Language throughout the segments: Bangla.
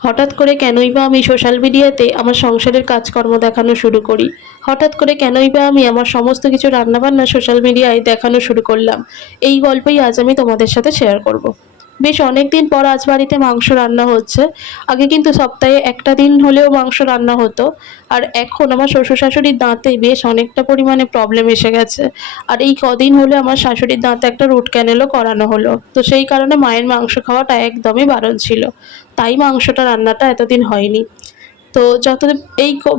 হঠাৎ করে কেনই বা আমি সোশ্যাল মিডিয়াতে আমার সংসারের কাজকর্ম দেখানো শুরু করি? হঠাৎ করে কেনই বা আমি আমার সমস্ত কিছু রান্নাবান্না সোশ্যাল মিডিয়ায় দেখানো শুরু করলাম? এই গল্পই আজ আমি তোমাদের সাথে শেয়ার করব। বেশ অনেকদিন পর আজ বাড়িতে মাংস রান্না হচ্ছে। আগে কিন্তু সপ্তাহে একটা দিন হলেও মাংস রান্না হতো। আর এখন আমার শ্বশুর-শাশুড়ির দাঁতে বেশ অনেকটা পরিমাণে প্রবলেম এসে গেছে। আর এই কদিন হলো আমার শাশুড়ির দাঁতে একটা রুট ক্যানেলও করানো হলো। তো সেই কারণে মায়ের মাংস খাওয়াটা একদমই বারণ ছিল। তাই মাংসটা রান্নাটা এতদিন হয়নি। তো যতদিন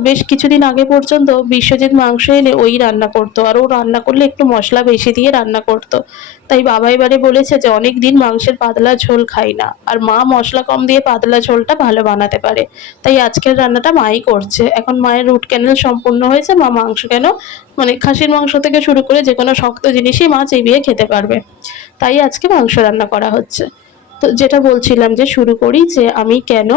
বেশ কিছুদিন আগে পর্যন্ত বিশ্বজিৎ মাংস এনে ওই রান্না করতো। আর ও রান্না করলে একটু মসলা বেশি দিয়ে রান্না করতো। তাই বাবা এবারে বলেছে যে অনেকদিন মাংসের পাতলা ঝোল খাই না। আর মা মসলা কম দিয়ে পাতলা ঝোলটা ভালো বানাতে পারে। তাই আজকের রান্নাটা মাই করছে। এখন মায়ের রুট ক্যানেল সম্পূর্ণ হয়েছে। মা মাংস কেন মানে খাসির মাংস থেকে শুরু করে যেকোনো শক্ত জিনিসই মা চিবিয়ে খেতে পারবে। তাই আজকে মাংস রান্না করা হচ্ছে। তো যেটা বলছিলাম যে শুরু করি যে আমি কেন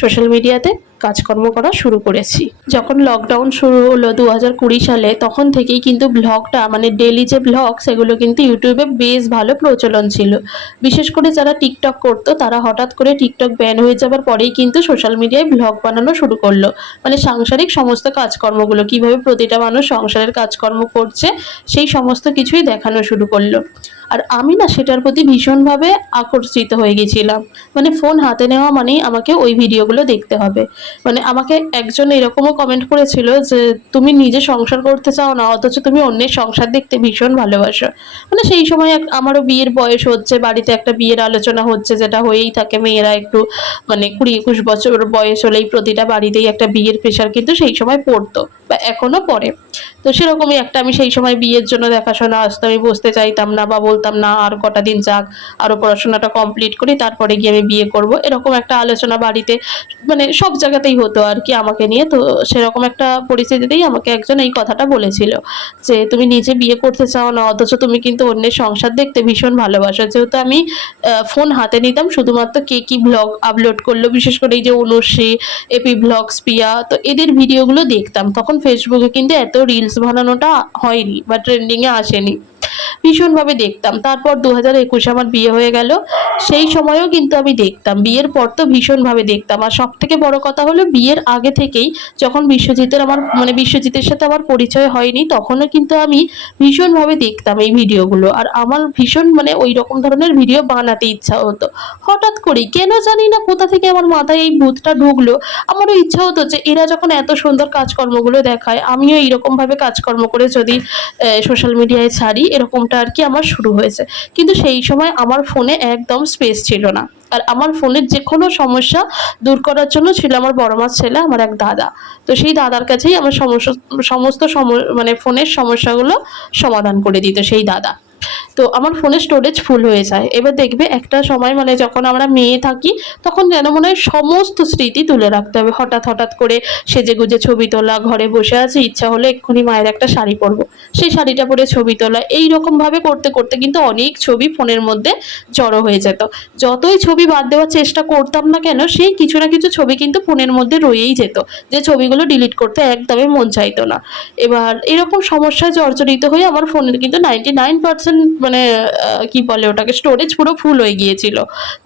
সোশ্যাল মিডিয়াতে কাজকর্ম করা শুরু করেছি। যখন লকডাউন শুরু হলো 2020 সালে, তখন থেকেই কিন্তু ব্লগটা মানে ডেইলি যে ব্লগ সেগুলো কিন্তু ইউটিউবে বেশ ভালো প্রচলন ছিল। বিশেষ করে যারা টিকটক করতো তারা হঠাৎ করে টিকটক ব্যান হয়ে যাবার পরেই কিন্তু সোশ্যাল মিডিয়ায় ব্লগ বানানো শুরু করলো। মানে সাংসারিক সমস্ত কাজকর্মগুলো কিভাবে প্রতিটা মানুষ সংসারের কাজকর্ম করছে সেই সমস্ত কিছুই দেখানো শুরু করলো। আর আমি না সেটার প্রতি ভীষণভাবে আকর্ষিত হয়ে গেছিলাম। মানে ফোন হাতে নেওয়া মানেই আমাকে ওই ভিডিওগুলো দেখতে হবে। মানে আমাকে একজন এরকমও কমেন্ট করেছিল যে, "তুমি নিজে সংসার করতে চাও না, অথচ তুমি অন্যের সংসার দেখতে ভীষণ ভালোবাসো।" মানে সেই সময় আমারও বিয়ের বয়স হচ্ছে, বাড়িতে একটা বিয়ের আলোচনা হচ্ছে, যেটা হয়েই থাকে। মেয়েরা একটু মানে 20-21 বছর বয়স হলেই প্রতিটা বাড়িতেই একটা বিয়ের প্রেশার কিন্তু সেই সময় পড়তো বা এখনো পড়ে। তো সেরকমই একটা আমি সেই সময় বিয়ের জন্য দেখাশোনা আসতো। আমি বসতে চাইতাম না বা বলতাম না আর কটা দিন যাক, আরো পড়াশোনাটা কমপ্লিট করি তারপরে গিয়ে আমি বিয়ে করব। এরকম একটা আলোচনা বাড়িতে মানে সব জায়গাতেই হতো আরকি আমাকে নিয়ে। তো সেরকম একটা পরিস্থিতিতেই আমাকে একজন এই কথাটা বলেছিল যে, "তুমি নিজে বিয়ে করতে চাও না, অথচ তুমি কিন্তু অন্যের সংসার দেখতে ভীষণ ভালোবাসো।" যেহেতু আমি ফোন হাতে নিতাম শুধুমাত্র কে কি ব্লগ আপলোড করলো, বিশেষ করে এই যে অনুশ্রী, এপি ভ্লগস, পিয়া, তো এদের ভিডিওগুলো দেখতাম। তখন ফেসবুকে কিন্তু এত রিলস বানানোটা হয়নি বা ট্রেন্ডিং এ আসেনি। ভীষণভাবে দেখতাম। তারপর 2021 আমার বিয়ে হয়ে গেল। সেই সময়েও কিন্তু আমি দেখতাম। বিয়ের পর তো ভীষণভাবে দেখতাম। আর সবথেকে বড় কথা হলো বিয়ের আগে থেকেই যখন বিশ্বজিতের সাথে আমার পরিচয় হয়নি, তখনও কিন্তু আমি ভীষণভাবে দেখতাম এই ভিডিওগুলো। আর আমার ভীষণ মানে ঐরকম ধরনের ভিডিও বানাতে ইচ্ছা হতো। হঠাৎ করেই কেন জানি না কোথা থেকে আমার মাথায় এই ভূতটা ঢুকলো। আমারও ইচ্ছা হতো যে এরা যখন এত সুন্দর কাজকর্মগুলো দেখায়, আমিও এইরকমভাবে কাজকর্ম করে যদি সোশ্যাল মিডিয়ায় ছাড়ি, এরকমটা আর কি আমার শুরু হয়েছে। কিন্তু সেই সময় আমার ফোনে একদম স্পেস ছিল না। আর আমার ফোনের যেকোনো সমস্যা দূর করার জন্য ছিল আমার বড় মার ছেলে, আমার এক দাদা। তো সেই দাদার কাছেই আমার সমস্ত মানে ফোনের সমস্যাগুলো সমাধান করে দিত সেই দাদা। তো আমার ফোনের স্টোরেজ ফুল হয়ে যায়। এবার দেখবে একটা সময় মানে যখন আমরা মেয়ে থাকি, তখন যেন মনে হয় সমস্ত স্মৃতি তুলে রাখতে হবে। হঠাৎ করে সেজেগুজে ছবি তোলা, ঘরে বসে আছি, ইচ্ছা হলো এক্ষুনি মায়ের একটা শাড়ি পরবো, সেই শাড়িটা পরে ছবি তোলা, এইরকম ভাবে করতে করতে কিন্তু অনেক ছবি ফোনের মধ্যে জড়ো হয়ে যেত। যতই ছবি বাদ দেওয়ার চেষ্টা করতাম না কেন, সেই কিছু না কিছু ছবি কিন্তু ফোনের মধ্যে রয়েই যেত, যে ছবিগুলো ডিলিট করতে একদমই মন চাইতো না। এবার এরকম সমস্যায় জর্জরিত হয়ে আমার ফোনের কিন্তু 99% মানে কি বলে ওটাকে, স্টোরেজ পুরো ফুল হয়ে গিয়েছিল।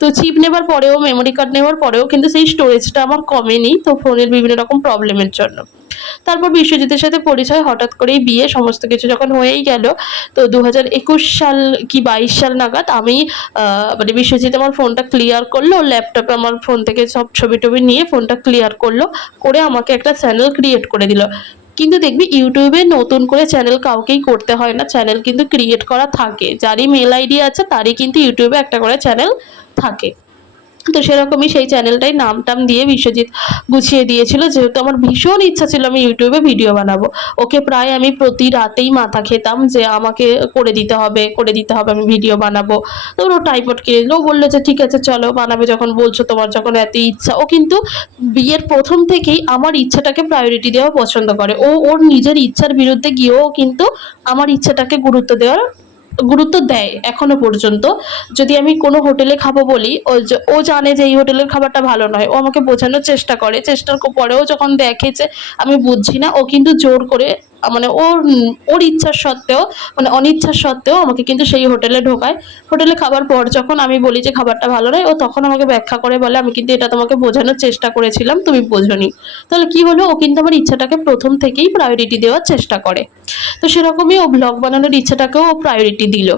তো চিপ নেবার পরেও, মেমোরি কার্ড নেওয়ার পরেও কিন্তু সেই স্টোরেজটা আমার কমেনি, তো ফোনের বিভিন্ন রকম প্রবলেমের জন্য। তারপর বিশ্বজিতের সাথে পরিচয়, হঠাৎ করেই বিয়ে, সমস্ত কিছু যখন হয়েই গেল, তো 2021 সাল কি 22 সাল নাগাদ আমি মানে বিশ্বজিৎ আমার ফোনটা ক্লিয়ার করলো, ওর ল্যাপটপে আমার ফোন থেকে সব ছবি টবি নিয়ে ফোনটা ক্লিয়ার করলো, করে আমাকে একটা চ্যানেল ক্রিয়েট করে দিল। কিন্তু দেখবি ইউটিউবে নতুন করে চ্যানেল কাউকেই করতে হয় না, চ্যানেল কিন্তু ক্রিয়েট করা থাকে। যারই মেল আইডি আছে তারই কিন্তু ইউটিউবে একটা করে চ্যানেল থাকে। তো সেরকমই সেই চ্যানেলটাই নাম টাম দিয়ে বিশ্বজিৎ গুছিয়ে দিয়েছিল, যেহেতু আমার ভীষণ ইচ্ছা ছিল আমি ইউটিউবে ভিডিও বানাবো। ওকে প্রায় আমি প্রতি রাতেই মাথা খেতাম যে আমাকে করে দিতে হবে, আমি ভিডিও বানাবো। তো ও ট্রাইপড কিনে দিল, ও বললো যে ঠিক আছে চলো বানাবে, যখন বলছো, তোমার যখন এত ইচ্ছা। ও কিন্তু বিয়ের প্রথম থেকেই আমার ইচ্ছাটাকে প্রায়োরিটি দেওয়া পছন্দ করে। ও ওর নিজের ইচ্ছার বিরুদ্ধে গিয়েও কিন্তু আমার ইচ্ছাটাকে গুরুত্ব দেয় এখনো পর্যন্ত। যদি আমি কোনো হোটেলে খাবো বলি, ও জানে যে এই হোটেলের খাবারটা ভালো নয়, ও আমাকে বোঝানোর চেষ্টা করে, চেষ্টার পরেও যখন দেখে যে আমি বুঝছি না, ও কিন্তু জোর করে মানে ওর ইচ্ছার সত্ত্বেও, মানে অনিচ্ছার সত্ত্বেও আমাকে কিন্তু সেই হোটেলে ঢোকায়। হোটেলে খাবার পর যখন আমি বলি যে খাবারটা ভালো নয়, ও তখন আমাকে ব্যাখ্যা করে বলে, আমি কিন্তু এটা তোমাকে বোঝানোর চেষ্টা করেছিলাম, তুমি বোঝোনি। তাহলে কি হলো, ও কিন্তু আমার ইচ্ছাটাকে প্রথম থেকেই প্রায়োরিটি দেওয়ার চেষ্টা করে। তো সেরকমই ও ব্লগ বানানোর ইচ্ছাটাকেও ও প্রায়োরিটি দিল।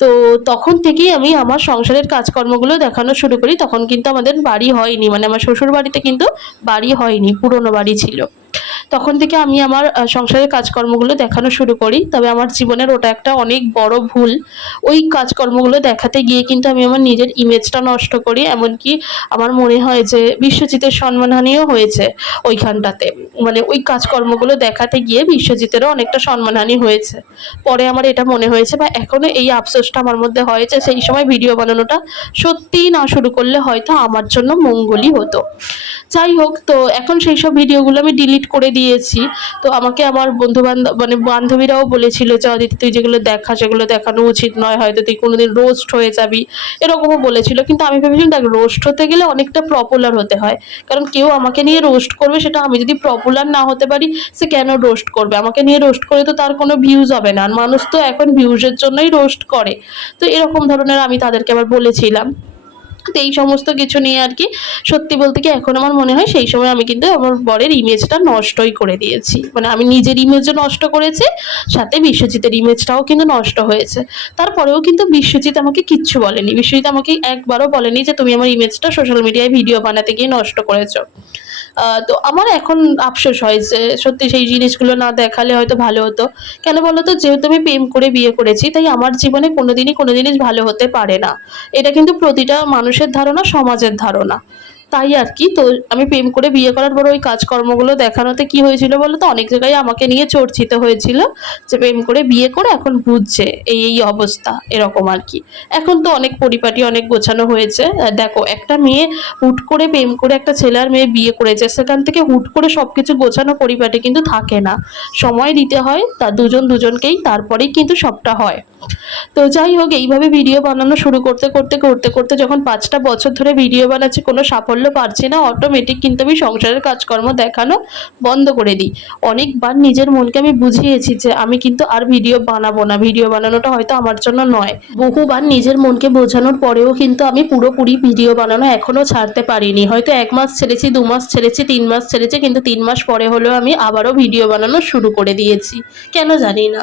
তো তখন থেকেই আমি আমার সংসারের কাজকর্মগুলো দেখানো শুরু করি। তখন কিন্তু আমাদের বাড়ি হয়নি, মানে আমার শ্বশুর বাড়িতে কিন্তু বাড়ি হয়নি, পুরনো বাড়ি ছিল। তখন থেকে আমি আমার সংসারের কাজকর্মগুলো দেখানো শুরু করি। তবে আমার জীবনের ওটা একটা অনেক বড় ভুল। ওই কাজকর্মগুলো দেখাতে গিয়ে কিন্তু আমি আমার নিজের ইমেজটা নষ্ট করি। এমনকি আমার মনে হয় যে বিশ্বজিতের সম্মানহানিও হয়েছে ওইখানটাতে। মানে ওই কাজকর্মগুলো দেখাতে গিয়ে বিশ্বজিতেরও অনেকটা সম্মানহানি হয়েছে। পরে আমার এটা মনে হয়েছে, বা এখনো এই আফসোসটা আমার মধ্যে হয়েছে, সেই সময় ভিডিও বানানোটা সত্যিই না শুরু করলে হয়তো আমার জন্য মঙ্গলই হতো। যাই হোক, তো এখন সেই সব ভিডিওগুলো আমি ডিলিট করে দিয়েছি। তো আমাকে আমার বন্ধু বান্ধব মানে বান্ধবীরাও বলেছিল যে অদিতি তুই যেগুলো দেখা সেগুলো দেখানো উচিত নয়, হয়তো তুই কোনোদিন রোস্ট হয়ে যাবি, এরকমও বলেছিল। কিন্তু আমি ভেবেছিলাম দেখ, রোস্ট হতে গেলে অনেকটা পপুলার হতে হয়। কারণ কেউ আমাকে নিয়ে রোস্ট করবে, সেটা আমি যদি পপুলার না হতে পারি, সে কেন রোস্ট করবে? আমাকে নিয়ে রোস্ট করে তো তার কোনো ভিউজ হবে না, আর মানুষ তো এখন ভিউজের জন্যই রোস্ট করে। তো এরকম ধরনের আমি তাদেরকে আবার বলেছিলাম। তো এই সমস্ত কিছু নিয়ে আর কি, সত্যি বলতে কি এখন আমার মনে হয় সেই সময় আমি কিন্তু আমার বরের ইমেজটা নষ্টই করে দিয়েছি। মানে আমি নিজের ইমেজও নষ্ট করেছি, সাথে বিশ্বজিতের ইমেজটাও কিন্তু নষ্ট হয়েছে। তারপরেও কিন্তু বিশ্বজিৎ আমাকে কিচ্ছু বলেনি। বিশ্বজিৎ আমাকে একবারও বলেনি যে তুমি আমার ইমেজটা সোশ্যাল মিডিয়ায় ভিডিও বানাতে গিয়ে নষ্ট করেছো। তো আমার এখন আফসোস হয় যে সত্যি সেই জিনিসগুলো না দেখালে হয়তো ভালো হতো। কেন বলো তো? যেহেতু আমি প্রেম করে বিয়ে করেছি, তাই আমার জীবনে কোনোদিনই কোনো জিনিস ভালো হতে পারে না। এটা কিন্তু প্রতিটা মানুষের ধারণা, সমাজের ধারণা। তাই আর কি। তো আমি প্রেম করে বিয়ে করার পর ওই কাজকর্মগুলো দেখানোতে কি হয়েছিল বলো তো? অনেক জায়গায় আমাকে নিয়ে চর্চিত হয়েছিল যে প্রেম করে বিয়ে করে এখন বুঝছে এই অবস্থা, এরকম আর কি। এখন তো অনেক পরিপাটি, অনেক গোছানো হয়েছে। দেখো, একটা মেয়ে হুট করে প্রেম করে একটা ছেলে আর মেয়ে বিয়ে করেছে, সেখান থেকে হুট করে সবকিছু গোছানো পরিপাটি কিন্তু থাকে না। সময় দিতে হয় তা দুজন দুজনকেই, তারপরেই কিন্তু সবটা হয়। তো যাই হোক, এইভাবে ভিডিও বানানো শুরু করতে করতে করতে করতে যখন 5টা বছর ধরে ভিডিও বানাচ্ছি, কোনো সাফল্য পাচ্ছি না, অটোমেটিক কিন্তু আমি সংসারের কাজকর্ম দেখানো বন্ধ করে দিই। অনেকবার নিজের মনকে আমি বুঝিয়েছি যে আমি কিন্তু আর ভিডিও বানাবো না, ভিডিও বানানোটা হয়তো আমার জন্য নয়। বহুবার নিজের মনকে বোঝানোর পরেও কিন্তু আমি পুরোপুরি ভিডিও বানানো এখনো ছাড়তে পারিনি। হয়তো 1 মাস ছেড়েছি, 2 মাস ছেড়েছি, 3 মাস ছেড়েছি, কিন্তু 3 মাস পরে হলেও আমি আবারও ভিডিও বানানো শুরু করে দিয়েছি। কেন জানি না।